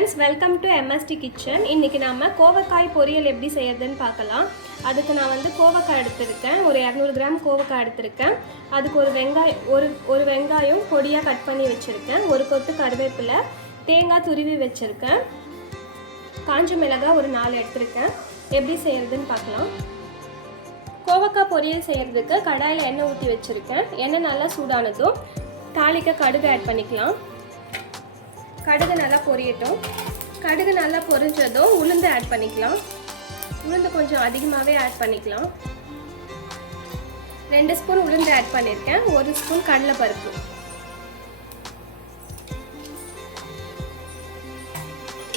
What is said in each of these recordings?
friends, welcome to MSD Kitchen. இன்னைக்கு நாம கோவக்காய் பொரியல் எப்படி செய்யறதுன்னு பார்க்கலாம். அதுக்கு நான் வந்து கோவக்காய் எடுத்துர்க்கேன். ஒரு 200 கிராம் கோவக்காய் எடுத்துர்க்கேன். அதுக்கு ஒரு வெங்காயம் பொடியா கட் பண்ணி வச்சிருக்கேன். ஒரு கொத்து கறிவேப்பிலை, தேங்காய் துருவி வச்சிருக்கேன். காஞ்ச மிளகாய் ஒரு 4 எடுத்துர்க்கேன். எப்படி செய்யறதுன்னு பார்க்கலாம். கோவக்காய் பொரியல் செய்யறதுக்கு கடாயில எண்ணெய் ஊத்தி வச்சிருக்கேன். எண்ணெய் நல்லா சூடானதும் தாளிக்க கடுகு ஆட் பண்ணிக்கலாம். கடுகு நல்லா பொரியட்டும். கடுகு நல்லா பொரிஞ்சதும் உளுந்து ஆட் பண்ணிக்கலாம். உளுந்து கொஞ்சம் அதிகமாகவே ஆட் பண்ணிக்கலாம். 2 ஸ்பூன் உளுந்து ஆட் பண்ணியிருக்கேன். 1 ஸ்பூன் கடலைப்பருப்பு.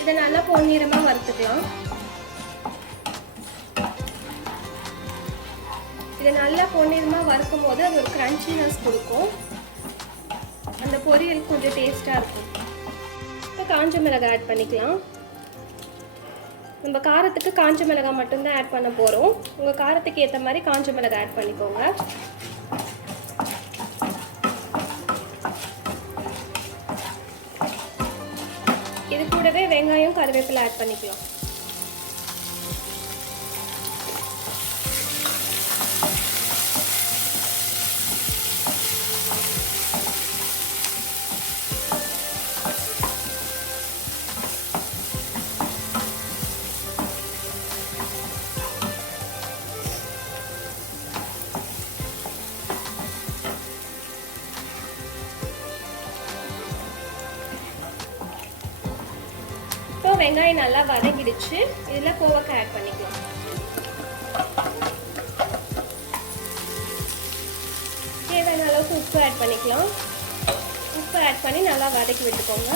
இதை நல்லா பொன்னிறமாக வறுத்துக்கலாம். இதை நல்லா பொன்னிறமாக வறுக்கும் போது அது ஒரு கிரன்ச்சினஸ் கொடுக்கும். அந்த பொரியல் கொஞ்சம் டேஸ்ட்டாக இருக்கும். இப்போ காஞ்ச மிளகாய் ஆட் பண்ணிக்கலாம். நம்ம காரத்துக்கு காஞ்ச மிளகாய் மட்டும்தான் ஆட் பண்ண போகிறோம். உங்கள் காரத்துக்கு ஏற்ற மாதிரி காஞ்ச மிளகாய் ஆட் பண்ணிக்கோங்க. இது கூடவே வெங்காயம் கறிவேப்பிலை ஆட் பண்ணிக்கலாம். வெங்காயம் நல்லா வதங்கிடுச்சு. இதில் கோவக்காய் ஆட் பண்ணிக்கலாம். தேவையான அளவுக்கு உப்பு ஆட் பண்ணிக்கலாம். உப்பு ஆட் பண்ணி நல்லா வதக்கி விட்டுக்கோங்க.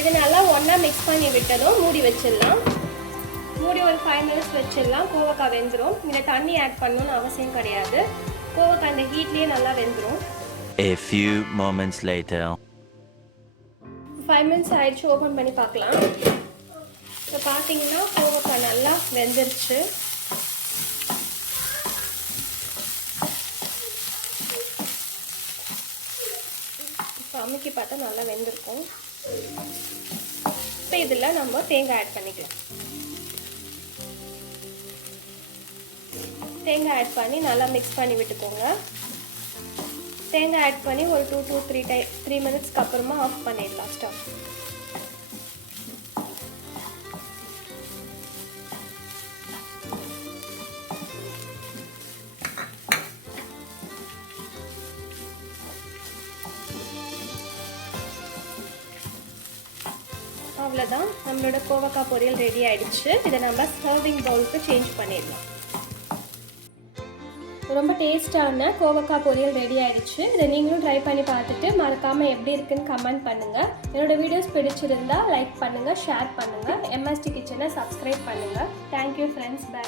இது நல்லா ஒன்றா மிக்ஸ் பண்ணி விட்டதும் மூடி வச்சிடலாம். மூடி ஒரு 5 மினிட்ஸ் வச்சிடலாம். கோவக்காய் வெந்துடும். இதில் தண்ணி ஆட் பண்ணணும்னு அவசியம் கிடையாது. கோவக்காய் அந்த ஹீட்லேயே நல்லா வெந்துடும். A few moments later. 5 minutes ஆயிடுச்சு. ஓப்பன் பண்ணி பார்க்கலாம். இப்போ பார்த்தீங்கன்னா கோவக்காய் நல்லா வெந்துருச்சு. இப்போ அமுக்கி பார்த்தா நல்லா வெந்திருக்கும். இப்போ இதில் நம்ம தேங்காய் ஆட் பண்ணிக்கலாம். தேங்காய் ஆட் பண்ணி நல்லா மிக்ஸ் பண்ணி விட்டுக்கோங்க. தேங்காய் ஆட் பண்ணி ஒரு 2 to 3 மினிட்ஸ்க்கு அப்புறமா ஆஃப் பண்ணிடலாம் ஸ்டவ். அவ்வளோதான், நம்மளோட கோவக்காய் பொரியல் ரெடி ஆயிடுச்சு. இதை நம்ம சர்விங் பவுலுக்கு சேஞ்ச் பண்ணிடலாம். ரொம்ப டேஸ்டான கோவக்காய் பொரியல் ரெடி ஆயிடுச்சு. இதை நீங்களும் ட்ரை பண்ணி பார்த்துட்டு மறக்காமல் எப்படி இருக்குன்னு கமெண்ட் பண்ணுங்கள். என்னோட வீடியோஸ் பிடிச்சிருந்தா லைக் பண்ணுங்கள், ஷேர் பண்ணுங்கள். MSD கிச்சனை சப்ஸ்கிரைப் பண்ணுங்கள். Thank you friends. பை.